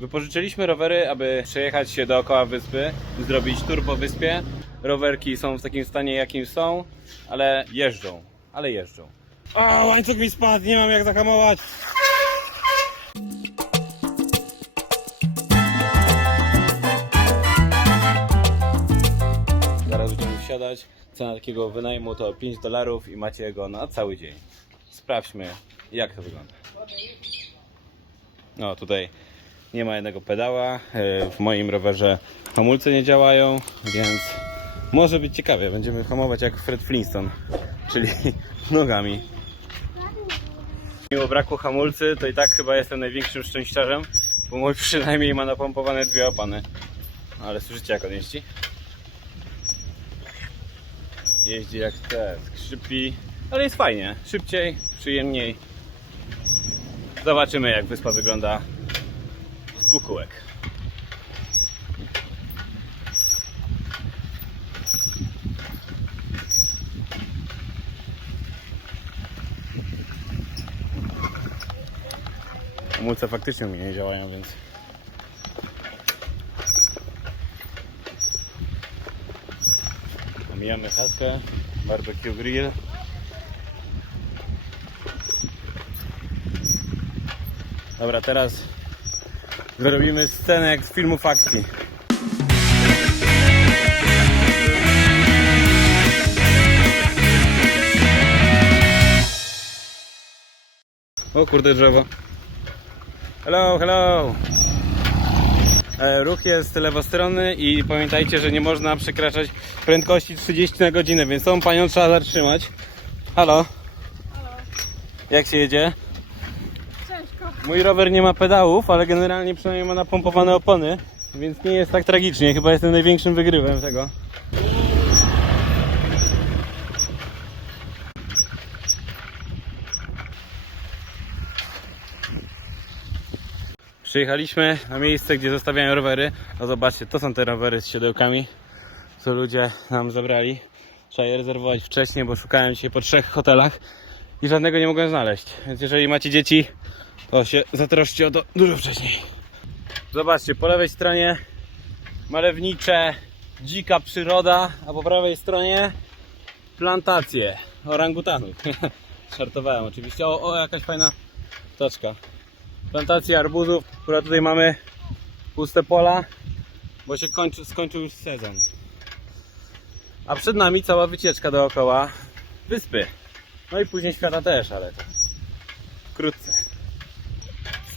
Wypożyczyliśmy rowery, aby przejechać się dookoła wyspy, zrobić tour po wyspie. Rowerki są w takim stanie, jakim są, ale jeżdżą. O, łańcuch mi spadł, nie mam jak zahamować. Zaraz będziemy wsiadać. Cena takiego wynajmu to $5 i macie go na cały dzień. Sprawdźmy, jak to wygląda. No, tutaj nie ma jednego pedała. W moim rowerze hamulce nie działają, więc może być ciekawie. Będziemy hamować jak Fred Flintstone, czyli nogami. Mimo braku hamulcy, to i tak chyba jestem największym szczęściarzem, bo mój przynajmniej ma napompowane dwie opony. Ale słyszycie, jak on jeździ? Jeździ jak te, skrzypi, ale jest fajnie, szybciej, przyjemniej. Zobaczymy, jak wyspa wygląda z dwóch kółek. Hamulce faktycznie mi nie działają, więc omijamy chatkę, barbecue grill. Dobra, teraz wyrobimy scenę jak z filmów akcji. O kurde, drzewo. Hello, hello. Ruch jest lewostronny i pamiętajcie, że nie można przekraczać prędkości 30 na godzinę, więc tą panią trzeba zatrzymać. Halo. Halo. Jak się jedzie? Ciężko. Mój rower nie ma pedałów, ale generalnie przynajmniej ma napompowane opony, więc nie jest tak tragicznie. Chyba jestem największym wygrywem tego. Przyjechaliśmy na miejsce, gdzie zostawiają rowery. No zobaczcie, to są te rowery z siodełkami, co ludzie nam zabrali. Trzeba je rezerwować wcześniej, bo szukałem dzisiaj po 3 hotelach i żadnego nie mogłem znaleźć. Więc jeżeli macie dzieci, to się zatroszcie o to dużo wcześniej. Zobaczcie, po lewej stronie malewnicze, dzika przyroda, a po prawej stronie plantacje orangutanów. Żartowałem oczywiście. O, jakaś fajna ptaczka. Plantacje arbuzów, które tutaj mamy puste pola, bo się skończył już sezon. A przed nami cała wycieczka dookoła wyspy. No i później świata też, ale to wkrótce.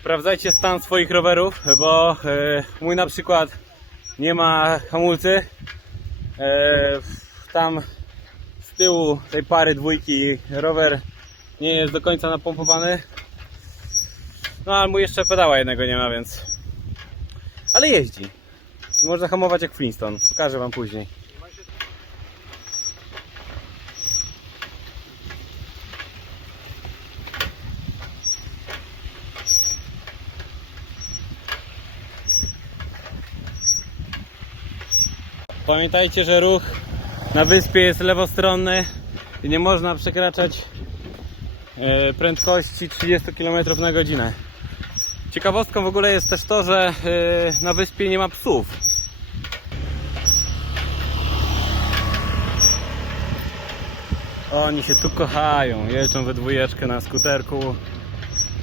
Sprawdzajcie stan swoich rowerów, bo mój na przykład nie ma hamulcy. Tam z tyłu tej pary dwójki rower nie jest do końca napompowany. No ale mu jeszcze pedała jednego nie ma, więc... Ale jeździ. Można hamować jak Flintstone. Pokażę wam później. Pamiętajcie, że ruch na wyspie jest lewostronny i nie można przekraczać prędkości 30 km na godzinę. Ciekawostką w ogóle jest też to, że na wyspie nie ma psów. Oni się tu kochają, jeżdżą we dwójeczkę na skuterku,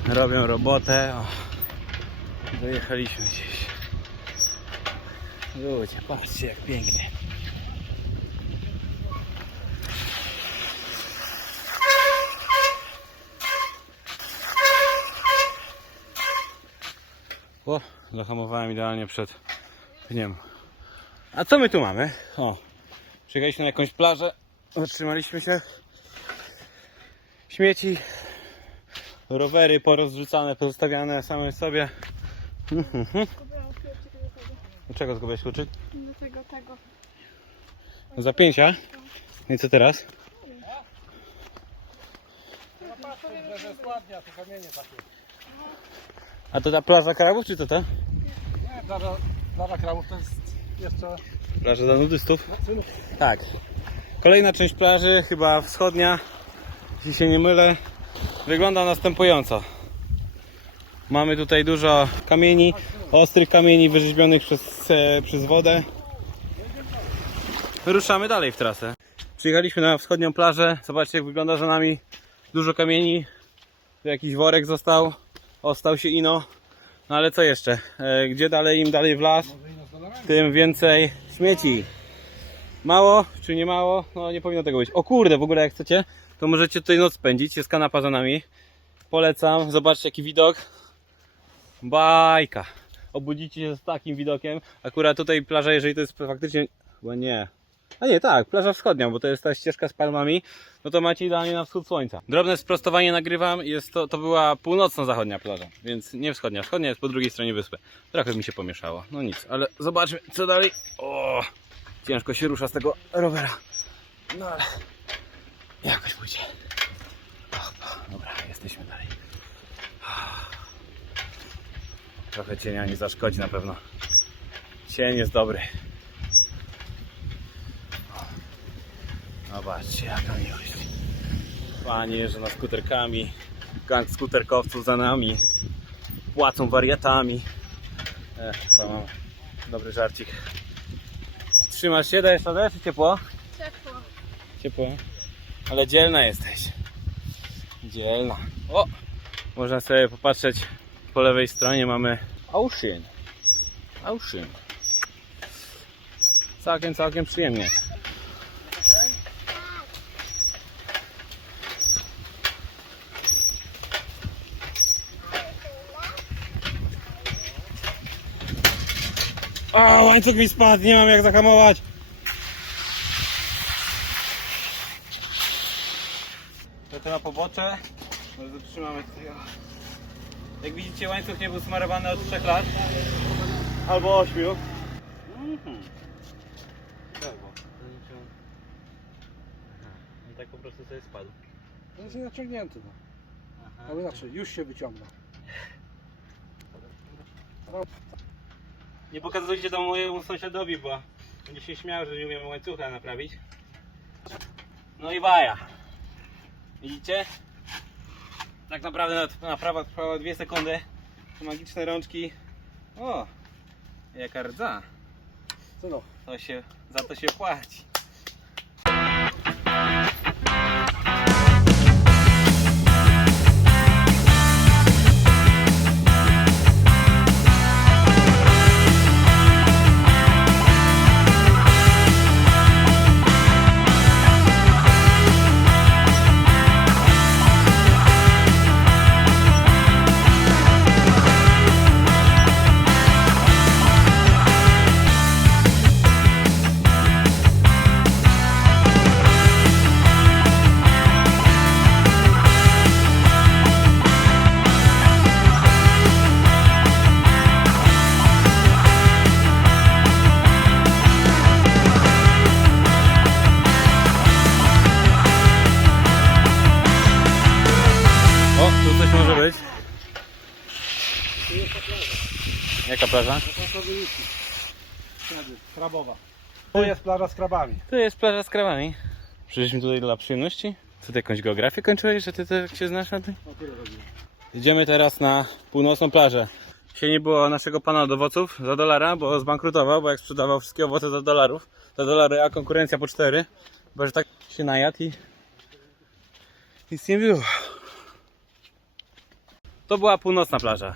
robią robotę. O, dojechaliśmy gdzieś. Ludzie, patrzcie jak pięknie. O, zahamowałem idealnie przed pniem. A co my tu mamy? O, przyjechaliśmy na jakąś plażę, zatrzymaliśmy się. Śmieci, rowery porozrzucane, pozostawiane same sobie. Dlaczego zgubiłeś kluczyk? Do tego. Zapięcia? No i co teraz? A to ta plaża krabów, czy to ta? Nie, plaża krabów to jest jeszcze... Plaża dla nudystów? Tak. Kolejna część plaży, chyba wschodnia, jeśli się nie mylę, wygląda następująco. Mamy tutaj dużo kamieni, ostrych kamieni wyrzeźbionych przez wodę. Ruszamy dalej w trasę. Przyjechaliśmy na wschodnią plażę. Zobaczcie, jak wygląda za nami. Dużo kamieni. Tu jakiś worek został. Ostał się ino. No ale co jeszcze? Gdzie dalej, im dalej w las, tym więcej śmieci. Mało czy nie mało? No nie powinno tego być. O kurde, w ogóle jak chcecie, to możecie tutaj noc spędzić. Jest kanapa za nami. Polecam. Zobaczcie, jaki widok. Bajka. Obudzicie się z takim widokiem. Akurat tutaj plaża, jeżeli to jest faktycznie... Chyba nie. A nie, tak, plaża wschodnia, bo to jest ta ścieżka z palmami. No to macie idealnie na wschód słońca. Drobne sprostowanie nagrywam. To była północno-zachodnia plaża, więc nie wschodnia. Wschodnia jest po drugiej stronie wyspy. Trochę mi się pomieszało. No nic, ale zobaczmy co dalej. O, ciężko się rusza z tego rowera. No ale jakoś pójdzie. Dobra, jesteśmy dalej. Trochę cienia nie zaszkodzi na pewno. Cień jest dobry. Zobaczcie, jaka miłość. Panie jeżdżą na skuterkami. Gang skuterkowców za nami. Płacą wariatami. To mam dobry żarcik. Trzymasz się? Dajesz radę? Czy ciepło? Ciepło. Ciepło. Ale dzielna jesteś. Dzielna. O! Można sobie popatrzeć. Po lewej stronie mamy ocean. Ocean. Całkiem przyjemnie. O, łańcuch mi spadł, nie mam jak zahamować. To na pobocze. Może zatrzymamy tutaj. Jak widzicie, łańcuch nie był smarowany od 3 lat. Albo 8. On tak po prostu sobie spadł. To jest naciągnięty. No. Albo inaczej, już się wyciąga. Nie pokazujcie to mojemu sąsiadowi, bo będzie się śmiał, że nie umiem łańcucha naprawić. No i baja. Widzicie? Tak naprawdę naprawa trwała 2 sekundy. Te magiczne rączki. O! Jaka rdza. Co no? Za to się płaci. O, tu coś może być. Jaka plaża? Krabowa. Tu jest plaża z krabami. Tu jest plaża z krabami. Przyszliśmy tutaj dla przyjemności. Co ty jakąś geografię kończyłeś, że ty tak się znasz na tym? No tyle robimy. Idziemy teraz na północną plażę. Dzisiaj nie było naszego pana od owoców za dolara, bo zbankrutował, bo jak sprzedawał wszystkie owoce za dolary, a konkurencja po 4. Bo że tak się najadł i nic nie było. To była północna plaża.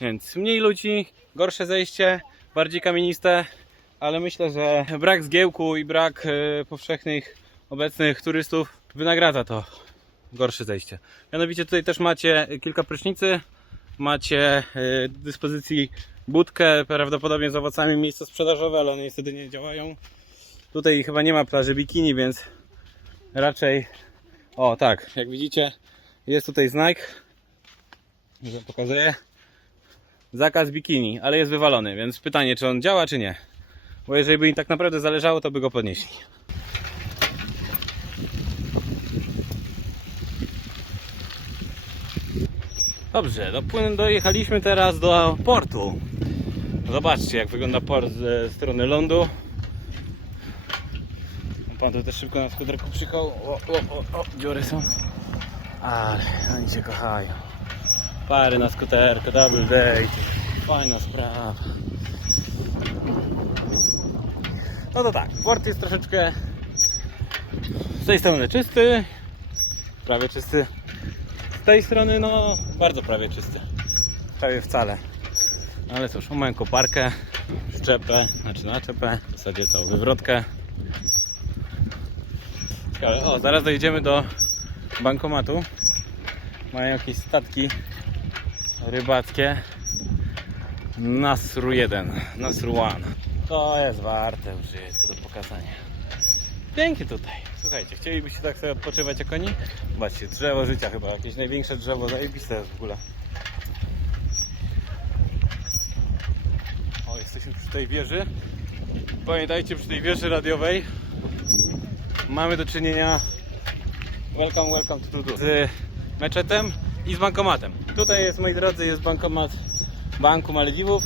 Więc mniej ludzi, gorsze zejście, bardziej kamieniste, ale myślę, że brak zgiełku i brak powszechnych obecnych turystów wynagradza to gorsze zejście. Mianowicie tutaj też macie kilka prysznicy, macie do dyspozycji budkę, prawdopodobnie z owocami, miejsca sprzedażowe, ale one niestety nie działają. Tutaj chyba nie ma plaży bikini, więc raczej... O tak, jak widzicie, jest tutaj znak, że pokazuję. Zakaz bikini, ale jest wywalony, więc pytanie, czy on działa, czy nie. Bo jeżeli by im tak naprawdę zależało, to by go podnieśli. Dobrze, dojechaliśmy teraz do portu. Zobaczcie, jak wygląda port ze strony lądu. Pan tu też szybko na skuterku przyjechał. O, dziury są. Ale oni się kochają. Pary na skuterkę, double date. Fajna sprawa. No to tak, port jest troszeczkę z tej strony czysty, prawie czysty. Z tej strony no bardzo prawie czysty. Prawie wcale. Ale cóż, mam koparkę, przyczepę, znaczy naczepę, w zasadzie to wywrotkę. Ciekawe. O, zaraz dojedziemy do bankomatu. Mają jakieś statki rybackie. Nasru 1, Nasru 1. To jest warte użytku do pokazania. Pięknie tutaj. Słuchajcie, chcielibyście tak sobie odpoczywać jak oni? Zobaczcie, drzewo życia chyba, jakieś największe drzewo, zajebiste jest w ogóle. O, jesteśmy przy tej wieży. Pamiętajcie, przy tej wieży radiowej mamy do czynienia welcome z meczetem i z bankomatem. Tutaj jest, moi drodzy, jest bankomat Banku Malediwów.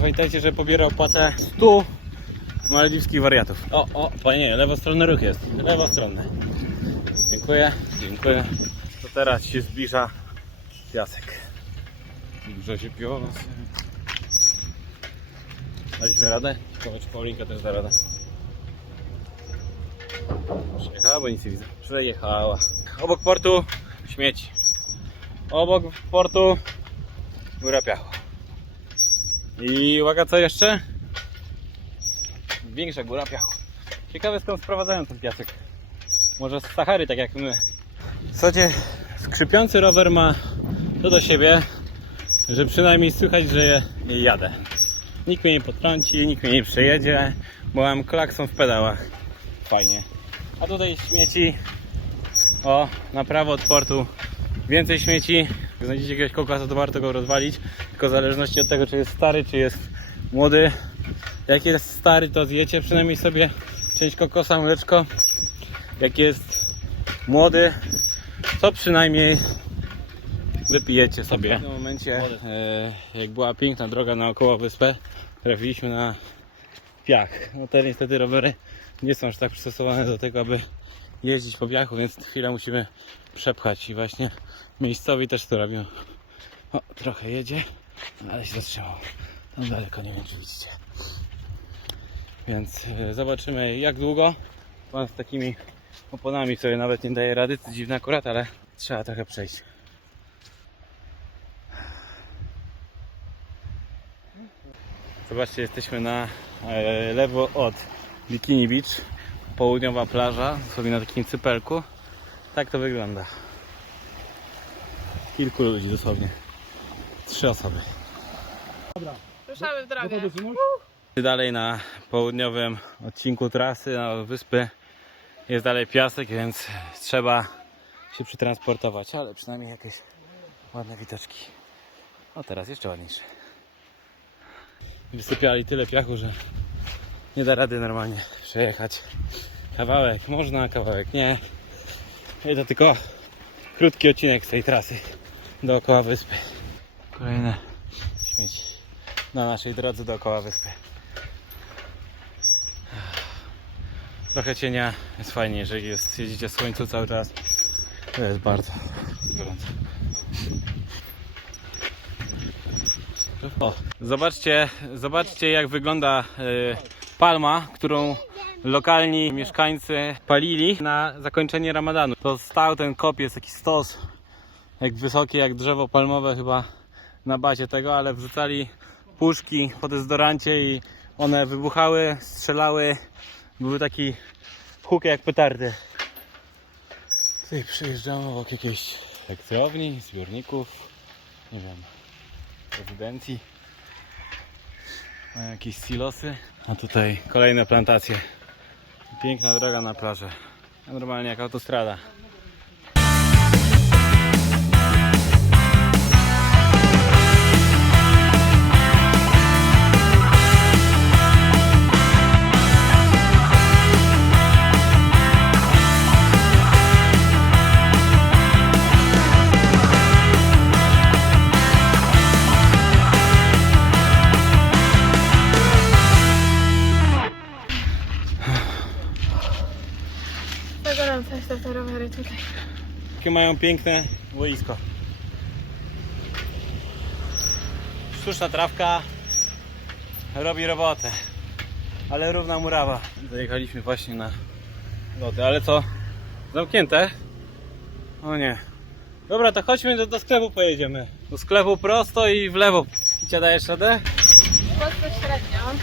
Pamiętajcie, że pobiera opłatę 100 malediwskich wariatów. O, panie, lewostronny ruch jest. Lewostronny. Dziękuję, dziękuję. To teraz się zbliża piasek. Zbliża się piasek. Daliśmy radę? Czy Paulinka też da radę? Przejechała, bo nic nie widzę. Przejechała. Obok portu śmieci. Obok portu góra piachu. I uwaga, co jeszcze? Większa góra piachu. Ciekawe, skąd sprowadzają ten piasek. Może z Sahary, tak jak my. W zasadzie skrzypiący rower ma to do siebie, że przynajmniej słychać, że jadę. Nikt mnie nie potrąci, nikt mnie nie przejedzie, bo mam klakson w pedałach. Fajnie. A tutaj śmieci. O, na prawo od portu więcej śmieci. Jak znajdziecie jakiegoś kokasa, to warto go rozwalić. Tylko w zależności od tego, czy jest stary, czy jest młody. Jak jest stary, to zjecie przynajmniej sobie część kokosa, mleczko. Jak jest młody, to przynajmniej wypijecie sobie. W tym momencie, jak była piękna droga naokoło wyspę, trafiliśmy na piach. No te niestety rowery nie są aż tak przystosowane do tego, aby jeździć po piachu, więc chwilę musimy przepchać i właśnie miejscowi też to robią. O, trochę jedzie, ale się zatrzymał. Tam daleko, nie wiem, czy widzicie. Więc zobaczymy, jak długo. Pan z takimi oponami sobie nawet nie daje rady, to dziwne akurat, ale trzeba trochę przejść. Zobaczcie, jesteśmy na lewo od Bikini Beach, południowa plaża, sobie na takim cypelku. Tak to wygląda. Kilku ludzi dosłownie. 3 osoby. Ruszamy w drogę. Dalej na południowym odcinku trasy, na wyspy jest dalej piasek, więc trzeba się przetransportować, ale przynajmniej jakieś ładne widoczki. O, teraz jeszcze ładniejsze. Wysypiali tyle piachu, że nie da rady normalnie przejechać. Kawałek można, kawałek nie. I to tylko krótki odcinek z tej trasy dookoła wyspy. Kolejne śmieci na naszej drodze dookoła wyspy. Trochę cienia jest fajnie, jeżeli jeździcie w słońcu cały czas. To jest bardzo gorąco. O, zobaczcie jak wygląda palma, którą lokalni mieszkańcy palili na zakończenie Ramadanu. To stał ten kop, jest taki stos, jak wysoki jak drzewo palmowe chyba na bazie tego, ale wrzucali puszki po dezodorancie i one wybuchały, strzelały. Był taki huk jak petardy. Tutaj przejeżdżamy obok jakiejś elektrowni, zbiorników, nie wiem, rezydencji. Mają jakieś silosy. A tutaj kolejne plantacje. Piękna droga na plażę. Normalnie jak autostrada. Te rowery tutaj. Jakie mają piękne boisko. sztuczna trawka robi robotę, ale równa murawa. Zajechaliśmy właśnie na lody, ale co? Zamknięte? O nie. Dobra, to chodźmy do sklepu, pojedziemy. Do sklepu prosto i w lewo. Kicia, dajesz radę? Bezpośrednio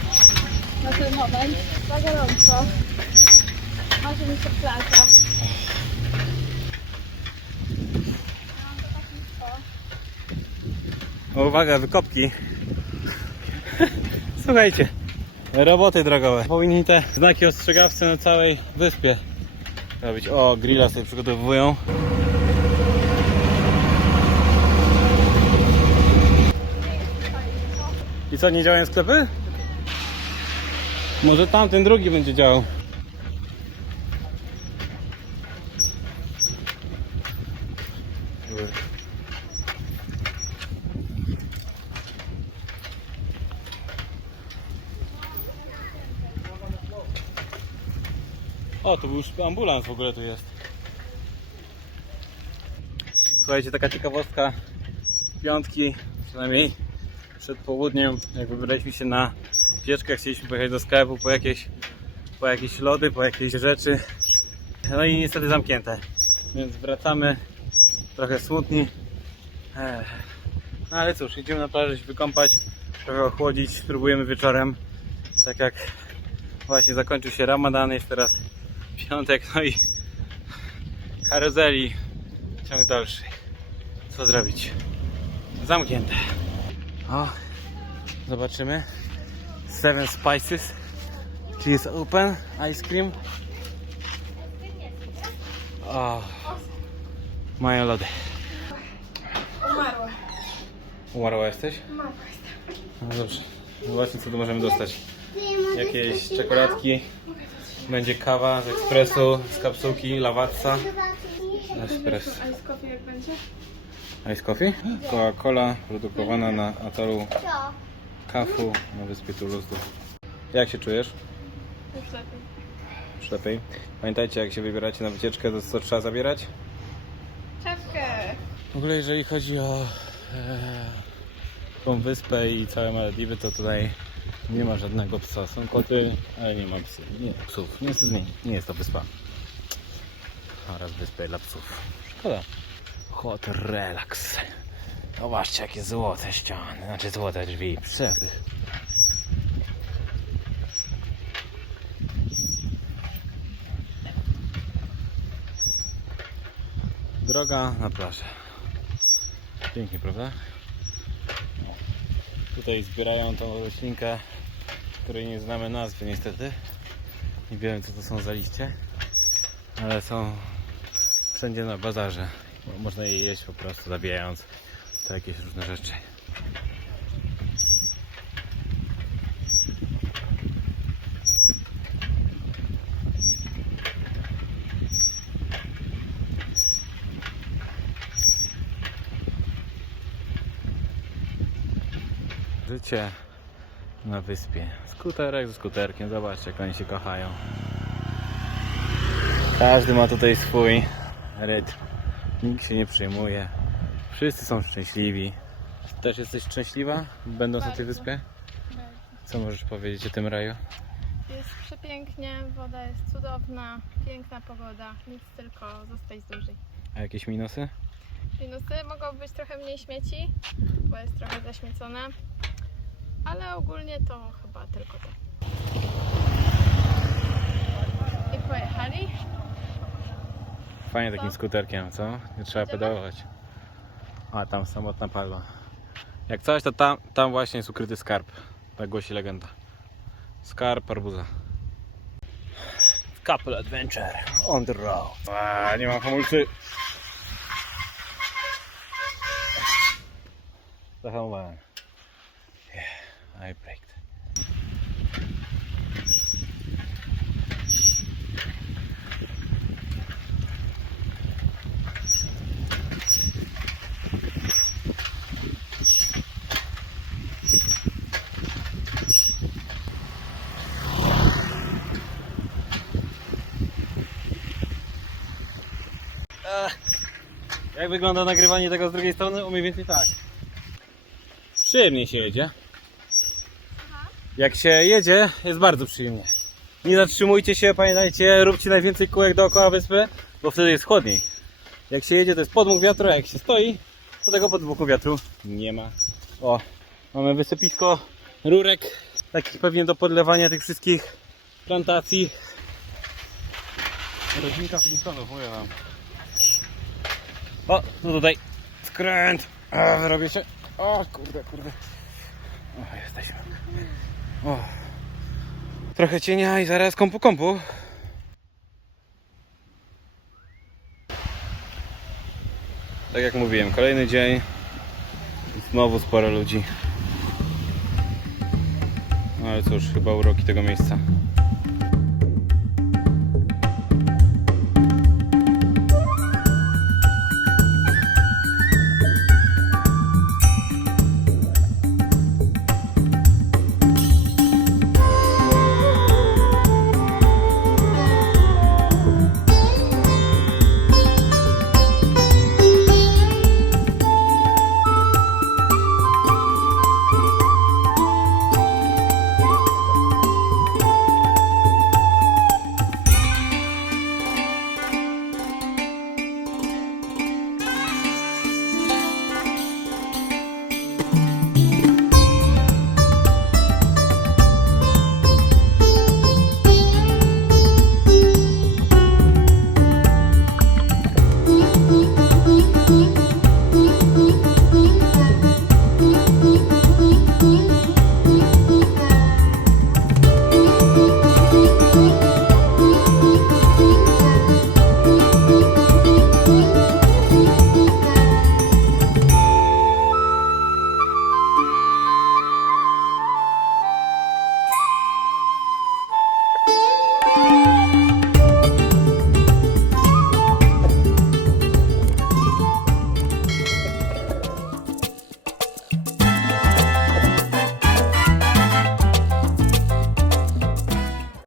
na ten moment. Za gorąco. Marzy mi się plaża. O, uwaga, wykopki. Słuchajcie, roboty drogowe. Powinni te znaki ostrzegawcze na całej wyspie robić. O, grilla sobie przygotowują. I co, nie działają sklepy? Może tamten drugi będzie działał. O, tu był już ambulans w ogóle tu jest. Słuchajcie, taka ciekawostka piątki, przynajmniej przed południem, jak wybraliśmy się na wycieczkę, chcieliśmy pojechać do sklepu po jakieś lody, po jakieś rzeczy. No i niestety zamknięte. Więc wracamy trochę smutni. No ale cóż, idziemy na plażę się wykąpać, trochę ochłodzić, spróbujemy wieczorem. Tak jak właśnie zakończył się Ramadan, jest teraz piątek, no i karuzeli ciąg dalszy. Co zrobić? Zamknięte. O, zobaczymy. Seven Spices. Czy jest open? Ice cream. O, mają lody. Umarła. Umarła jesteś? Umarła. No dobrze. Zobaczmy, co tu możemy dostać. Jakieś czekoladki. Będzie kawa z ekspresu, z kapsułki, lawatsa. Espresso. Ice coffee jak będzie? Ice coffee? Coca-Cola produkowana na atolu Kafu na wyspie Tuluzu. Jak się czujesz? Już lepiej. Już lepiej. Pamiętajcie, jak się wybieracie na wycieczkę, to co trzeba zabierać? Czapkę. W ogóle jeżeli chodzi o tą wyspę i całe Malediwy, to tutaj nie ma żadnego psa. Są koty, ale nie ma psów. Niestety nie jest to wyspa. Oraz wyspę dla psów. Szkoda. Hot relax. Zobaczcie, jakie złote ściany, znaczy złote drzwi. Przepych. Droga na plażę. Pięknie, prawda? Tutaj zbierają tą roślinkę, której nie znamy nazwy niestety. Nie wiem, co to są za liście, ale są wszędzie na bazarze. Można je jeść po prostu, zabijając to jakieś różne rzeczy. Życie na wyspie. Skuterek ze skuterkiem. Zobaczcie, jak oni się kochają. Każdy ma tutaj swój rytm. Nikt się nie przejmuje. Wszyscy są szczęśliwi. Też jesteś szczęśliwa, będąc na tej wyspie? Co możesz powiedzieć o tym raju? Jest przepięknie, woda jest cudowna, piękna pogoda, nic tylko zostać dłużej. A jakieś minusy? Minusy mogą być trochę mniej śmieci, bo jest trochę zaśmiecone, ale ogólnie to chyba tylko to. I pojechali. Fajnie takim Co? skuterkiem, co? Nie trzeba Idziemy? pedałować. A, tam samotna palma. Jak coś, to tam właśnie jest ukryty skarb. Tak głosi legenda. Skarb arbuza. Couple adventure on the road. A, nie mam hamulcy. Zahamowałem. Yeah, I braked. Jak wygląda nagrywanie tego z drugiej strony? Mniej więcej tak. Przyjemnie się jedzie. Jak się jedzie, jest bardzo przyjemnie. Nie zatrzymujcie się, pamiętajcie, róbcie najwięcej kółek dookoła wyspy, bo wtedy jest chłodniej. Jak się jedzie, to jest podmuch wiatru, a jak się stoi, to tego podmuchu wiatru nie ma. O, mamy wysypisko rurek, takich pewnie do podlewania tych wszystkich plantacji. Rodzinka Flintstone'ów, mówię wam. O, no tutaj skręt. O, wyrobię się. O, kurde. O, jesteśmy. O. Trochę cienia i zaraz kompu. Tak jak mówiłem, kolejny dzień. Znowu sporo ludzi. No ale cóż, chyba uroki tego miejsca.